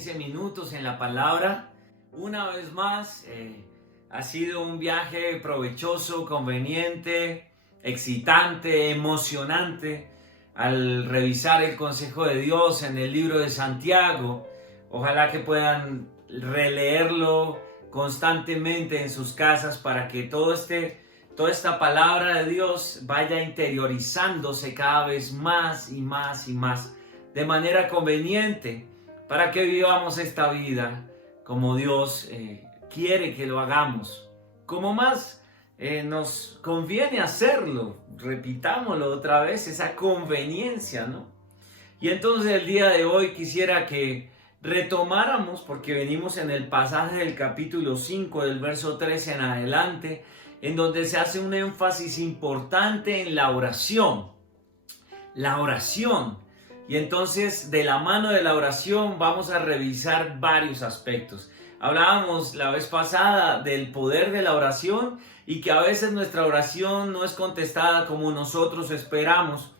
15 minutos en la palabra. Una vez más, ha sido un viaje provechoso, conveniente, excitante, emocionante al revisar el consejo de Dios en el libro de Santiago. Ojalá que puedan releerlo constantemente en sus casas para que toda esta palabra de Dios vaya interiorizándose cada vez más y más y más de manera conveniente para que vivamos esta vida como Dios quiere que lo hagamos, como más nos conviene hacerlo. Repitámoslo otra vez, esa conveniencia, ¿no? Y entonces el día de hoy quisiera que retomáramos, porque venimos en el pasaje del capítulo 5, del verso 13 en adelante, en donde se hace un énfasis importante en la oración. La oración. Y entonces de la mano de la oración vamos a revisar varios aspectos. Hablábamos la vez pasada del poder de la oración y que a veces nuestra oración no es contestada como nosotros esperamos,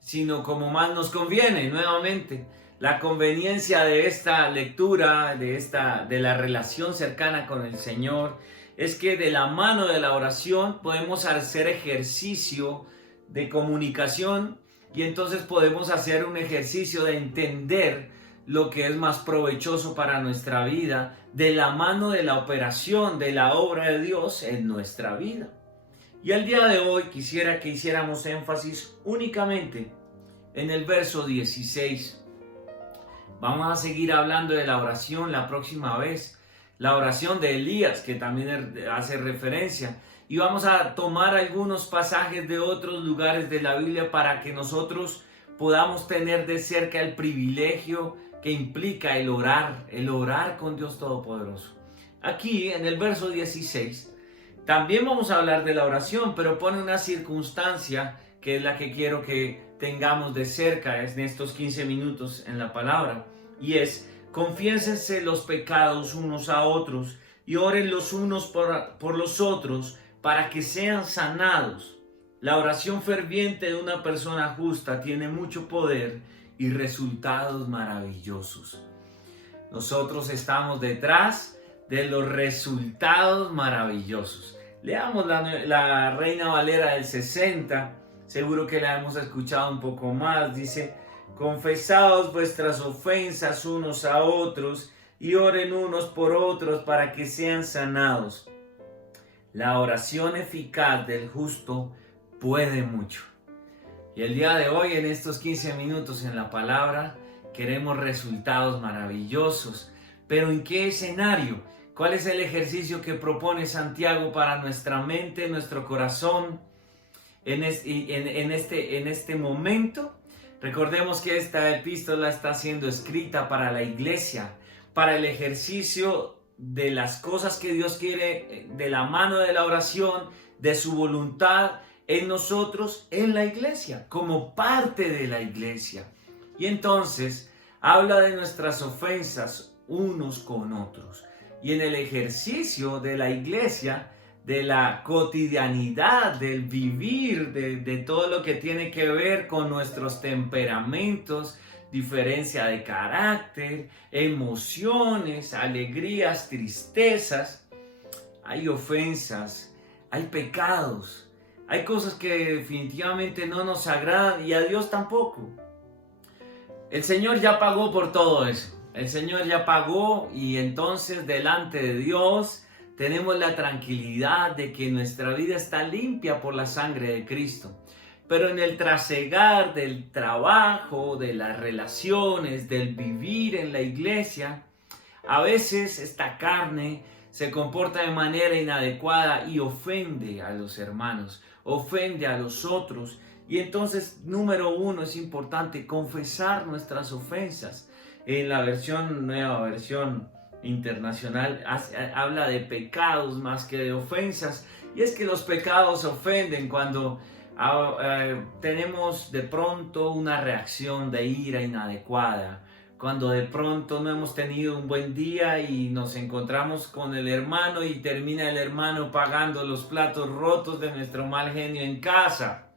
sino como más nos conviene. Nuevamente, la conveniencia de esta lectura, de la relación cercana con el Señor, es que de la mano de la oración podemos hacer ejercicio de comunicación y entonces podemos hacer un ejercicio de entender lo que es más provechoso para nuestra vida de la mano de la operación de la obra de Dios en nuestra vida. Y el día de hoy quisiera que hiciéramos énfasis únicamente en el verso 16. Vamos a seguir hablando de la oración la próxima vez, la oración de Elías, que también hace referencia. Y vamos a tomar algunos pasajes de otros lugares de la Biblia para que nosotros podamos tener de cerca el privilegio que implica el orar con Dios Todopoderoso. Aquí en el verso 16 también vamos a hablar de la oración, pero pone una circunstancia que es la que quiero que tengamos de cerca en estos 15 minutos en la palabra, y es: confiénsense los pecados unos a otros y oren los unos por los otros para que sean sanados. La oración ferviente de una persona justa tiene mucho poder y resultados maravillosos. Nosotros estamos detrás de los resultados maravillosos. Leamos la Reina Valera del 60, seguro que la hemos escuchado un poco más. Dice: confesaos vuestras ofensas unos a otros y oren unos por otros para que sean sanados. La oración eficaz del justo puede mucho. Y el día de hoy, en estos 15 minutos en la palabra, queremos resultados maravillosos. Pero ¿en qué escenario? ¿Cuál es el ejercicio que propone Santiago para nuestra mente, nuestro corazón en este momento? Recordemos que esta epístola está siendo escrita para la iglesia, para el ejercicio de las cosas que Dios quiere de la mano de la oración, de su voluntad en nosotros, en la iglesia, como parte de la iglesia. Y entonces habla de nuestras ofensas unos con otros. Y en el ejercicio de la iglesia, de la cotidianidad, del vivir, de todo lo que tiene que ver con nuestros temperamentos, diferencia de carácter, emociones, alegrías, tristezas, hay ofensas, hay pecados, hay cosas que definitivamente no nos agradan y a Dios tampoco. El Señor ya pagó por todo eso. El Señor ya pagó y entonces delante de Dios tenemos la tranquilidad de que nuestra vida está limpia por la sangre de Cristo. Pero en el trasegar del trabajo, de las relaciones, del vivir en la iglesia, a veces esta carne se comporta de manera inadecuada y ofende a los hermanos, ofende a los otros. Y entonces, número uno, es importante confesar nuestras ofensas. En la nueva versión internacional, habla de pecados más que de ofensas. Y es que los pecados ofenden cuando tenemos de pronto una reacción de ira inadecuada, cuando de pronto no hemos tenido un buen día y nos encontramos con el hermano y termina el hermano pagando los platos rotos de nuestro mal genio en casa,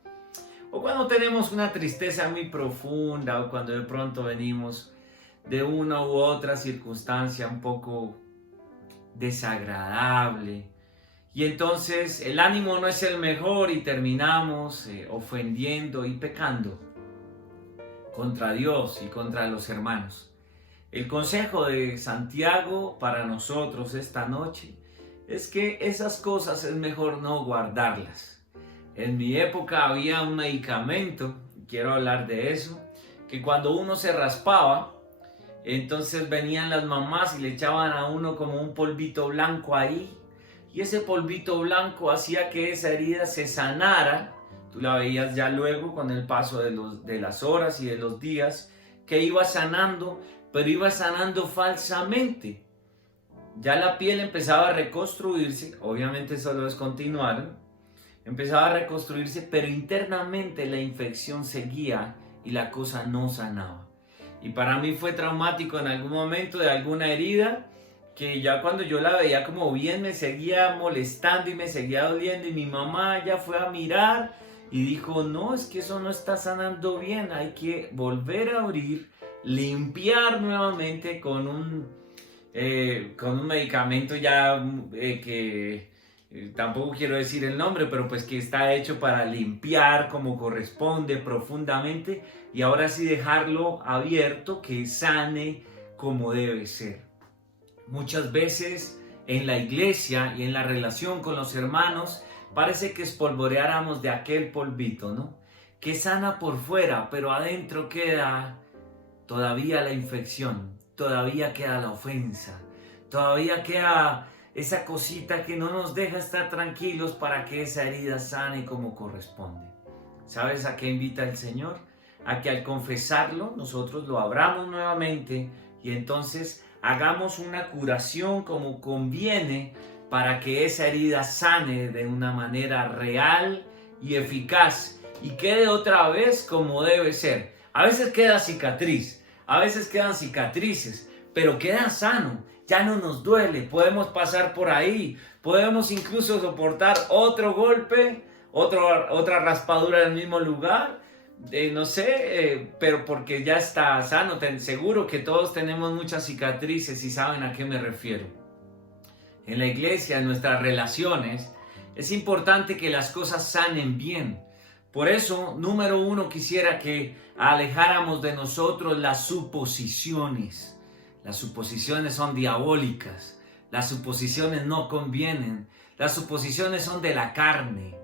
o cuando tenemos una tristeza muy profunda, o cuando de pronto venimos de una u otra circunstancia un poco desagradable. Y entonces el ánimo no es el mejor y terminamos ofendiendo y pecando contra Dios y contra los hermanos. El consejo de Santiago para nosotros esta noche es que esas cosas es mejor no guardarlas. En mi época había un medicamento, quiero hablar de eso, que cuando uno se raspaba, entonces venían las mamás y le echaban a uno como un polvito blanco ahí, y ese polvito blanco hacía que esa herida se sanara. Tú la veías ya luego con el paso de las horas y de los días, que iba sanando, pero iba sanando falsamente. Ya la piel empezaba a reconstruirse, obviamente eso lo descontinuaron, empezaba a reconstruirse, pero internamente la infección seguía y la cosa no sanaba. Y para mí fue traumático en algún momento de alguna herida, que ya cuando yo la veía como bien me seguía molestando y me seguía doliendo, y mi mamá ya fue a mirar y dijo, no, es que eso no está sanando bien, hay que volver a abrir, limpiar nuevamente con un medicamento ya que tampoco quiero decir el nombre, pero pues que está hecho para limpiar como corresponde profundamente, y ahora sí dejarlo abierto, que sane como debe ser. Muchas veces en la iglesia y en la relación con los hermanos parece que espolvoreáramos de aquel polvito, ¿no? Que sana por fuera, pero adentro queda todavía la infección, todavía queda la ofensa, todavía queda esa cosita que no nos deja estar tranquilos para que esa herida sane como corresponde. ¿Sabes a qué invita el Señor? A que al confesarlo nosotros lo abramos nuevamente y entonces hagamos una curación como conviene para que esa herida sane de una manera real y eficaz y quede otra vez como debe ser. A veces queda cicatriz, a veces quedan cicatrices, pero queda sano, ya no nos duele, podemos pasar por ahí, podemos incluso soportar otro golpe, otra raspadura en el mismo lugar, pero porque ya está sano. Seguro que todos tenemos muchas cicatrices y saben a qué me refiero. En la iglesia, en nuestras relaciones, es importante que las cosas sanen bien. Por eso, número uno, quisiera que alejáramos de nosotros las suposiciones. Las suposiciones son diabólicas. Las suposiciones no convienen. Las suposiciones son de la carne.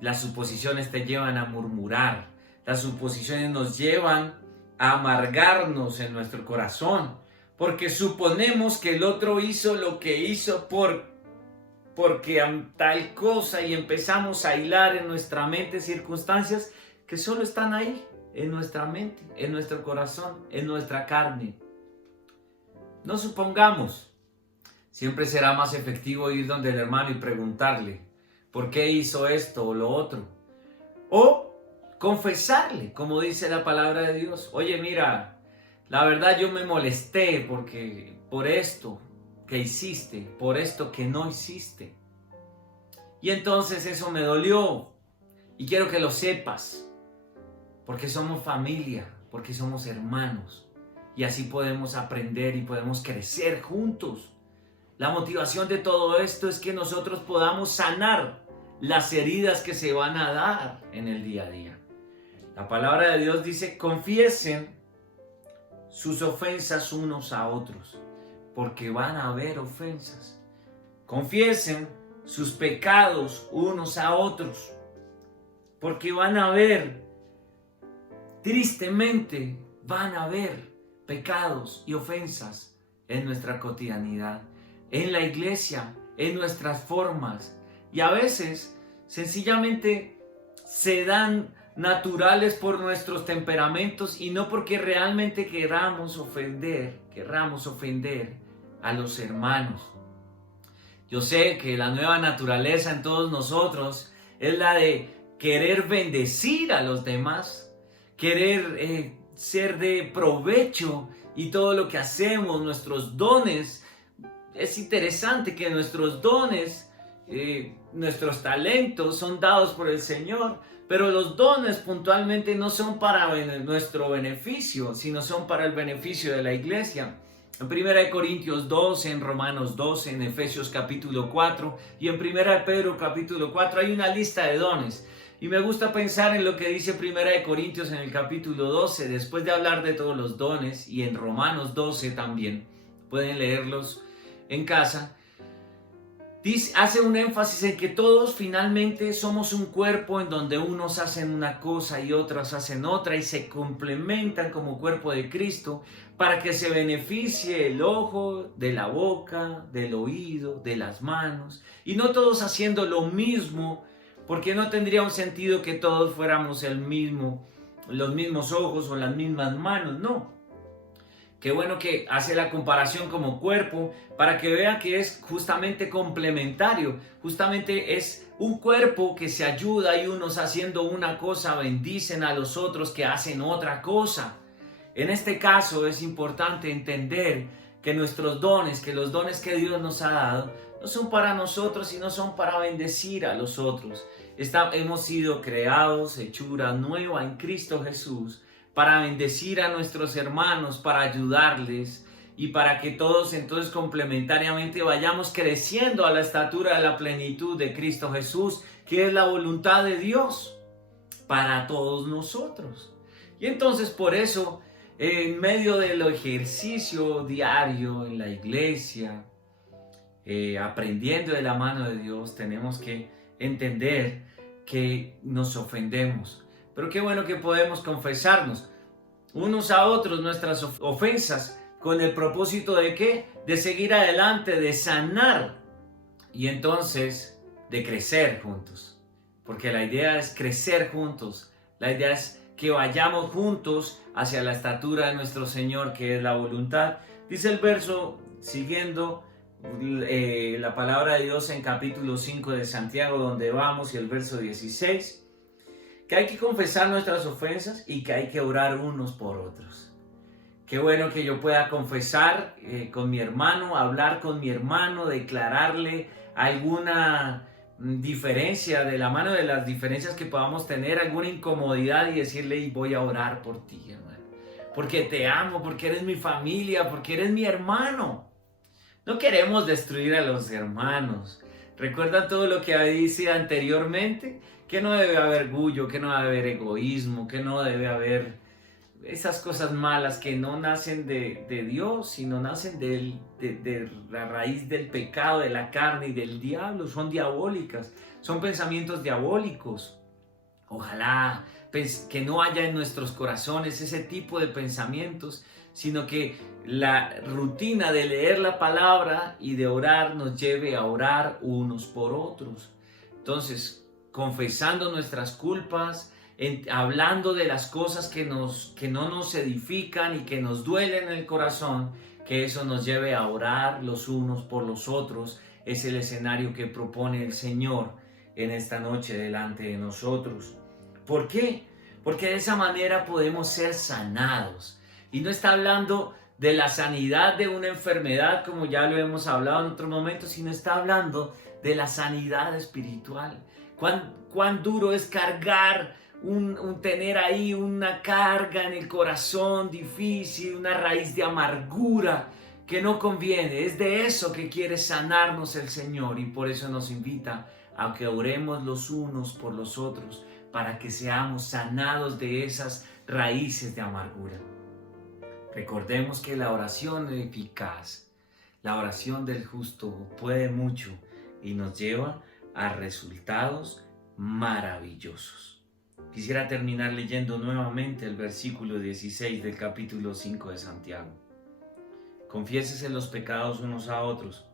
Las suposiciones te llevan a murmurar. Las suposiciones nos llevan a amargarnos en nuestro corazón. Porque suponemos que el otro hizo lo que hizo porque tal cosa, y empezamos a hilar en nuestra mente circunstancias que solo están ahí, en nuestra mente, en nuestro corazón, en nuestra carne. No supongamos. Siempre será más efectivo ir donde el hermano y preguntarle por qué hizo esto o lo otro. O confesarle, como dice la palabra de Dios. Oye, mira, la verdad yo me molesté por esto que hiciste, por esto que no hiciste. Y entonces eso me dolió y quiero que lo sepas, porque somos familia, porque somos hermanos y así podemos aprender y podemos crecer juntos. La motivación de todo esto es que nosotros podamos sanar las heridas que se van a dar en el día a día. La palabra de Dios dice, confiesen sus ofensas unos a otros, porque van a haber ofensas. Confiesen sus pecados unos a otros, porque van a haber, tristemente, van a haber pecados y ofensas en nuestra cotidianidad, en la iglesia, en nuestras formas, y a veces sencillamente se dan naturales por nuestros temperamentos y no porque realmente queramos ofender a los hermanos. Yo sé que la nueva naturaleza en todos nosotros es la de querer bendecir a los demás, querer ser de provecho, y todo lo que hacemos, nuestros dones, es interesante que nuestros dones nuestros talentos son dados por el Señor, pero los dones puntualmente no son para nuestro beneficio, sino son para el beneficio de la iglesia. En 1 Corintios 12, en Romanos 12, en Efesios capítulo 4 y en 1 Pedro capítulo 4 hay una lista de dones. Y me gusta pensar en lo que dice 1 Corintios en el capítulo 12, después de hablar de todos los dones, y en Romanos 12 también, pueden leerlos en casa. Hace un énfasis en que todos finalmente somos un cuerpo en donde unos hacen una cosa y otros hacen otra y se complementan como cuerpo de Cristo para que se beneficie el ojo, de la boca, del oído, de las manos, y no todos haciendo lo mismo, porque no tendría un sentido que todos fuéramos los mismos ojos o las mismas manos, no. Qué bueno que hace la comparación como cuerpo para que vean que es justamente complementario, justamente es un cuerpo que se ayuda y unos haciendo una cosa bendicen a los otros que hacen otra cosa. En este caso es importante entender que nuestros dones, que los dones que Dios nos ha dado, no son para nosotros, sino son para bendecir a los otros. Hemos sido creados, hechura nueva en Cristo Jesús, para bendecir a nuestros hermanos, para ayudarles y para que todos entonces complementariamente vayamos creciendo a la estatura de la plenitud de Cristo Jesús, que es la voluntad de Dios para todos nosotros. Y entonces por eso, en medio del ejercicio diario en la iglesia, aprendiendo de la mano de Dios, tenemos que entender que nos ofendemos. Pero qué bueno que podemos confesarnos unos a otros nuestras ofensas con el propósito de ¿qué? De seguir adelante, de sanar y entonces de crecer juntos. Porque la idea es crecer juntos, la idea es que vayamos juntos hacia la estatura de nuestro Señor, que es la voluntad. Dice el verso siguiendo la palabra de Dios en capítulo 5 de Santiago, donde vamos, y el verso 16, que hay que confesar nuestras ofensas y que hay que orar unos por otros. Qué bueno que yo pueda confesar con mi hermano, hablar con mi hermano, declararle alguna diferencia, de la mano de las diferencias que podamos tener, alguna incomodidad, y decirle: y voy a orar por ti, hermano, porque te amo, porque eres mi familia, porque eres mi hermano. No queremos destruir a los hermanos. ¿Recuerdan todo lo que dice anteriormente? Que no debe haber orgullo, que no debe haber egoísmo, que no debe haber esas cosas malas que no nacen de Dios, sino nacen de la raíz del pecado, de la carne y del diablo. Son diabólicas, son pensamientos diabólicos. Ojalá que no haya en nuestros corazones ese tipo de pensamientos, sino que la rutina de leer la palabra y de orar nos lleve a orar unos por otros. Entonces, confesando nuestras culpas, hablando de las cosas que no nos edifican y que nos duelen en el corazón, que eso nos lleve a orar los unos por los otros, es el escenario que propone el Señor en esta noche delante de nosotros. ¿Por qué? Porque de esa manera podemos ser sanados. Y no está hablando de la sanidad de una enfermedad, como ya lo hemos hablado en otro momento, sino está hablando de la sanidad espiritual. Cuán duro es cargar, tener ahí una carga en el corazón difícil, una raíz de amargura que no conviene. Es de eso que quiere sanarnos el Señor, y por eso nos invita a que oremos los unos por los otros, para que seamos sanados de esas raíces de amargura. Recordemos que la oración eficaz, la oración del justo, puede mucho y nos lleva a resultados maravillosos. Quisiera terminar leyendo nuevamente el versículo 16 del capítulo 5 de Santiago. Confiésense los pecados unos a otros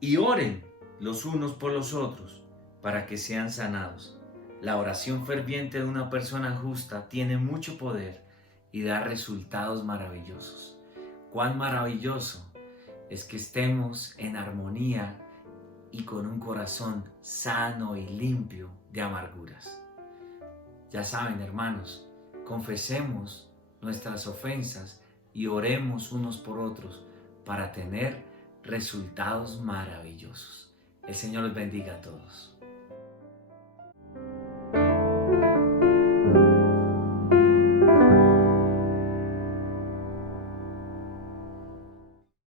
y oren los unos por los otros para que sean sanados. La oración ferviente de una persona justa tiene mucho poder y da resultados maravillosos. Cuán maravilloso es que estemos en armonía y con un corazón sano y limpio de amarguras. Ya saben, hermanos, confesemos nuestras ofensas y oremos unos por otros para tener resultados maravillosos. El Señor los bendiga a todos.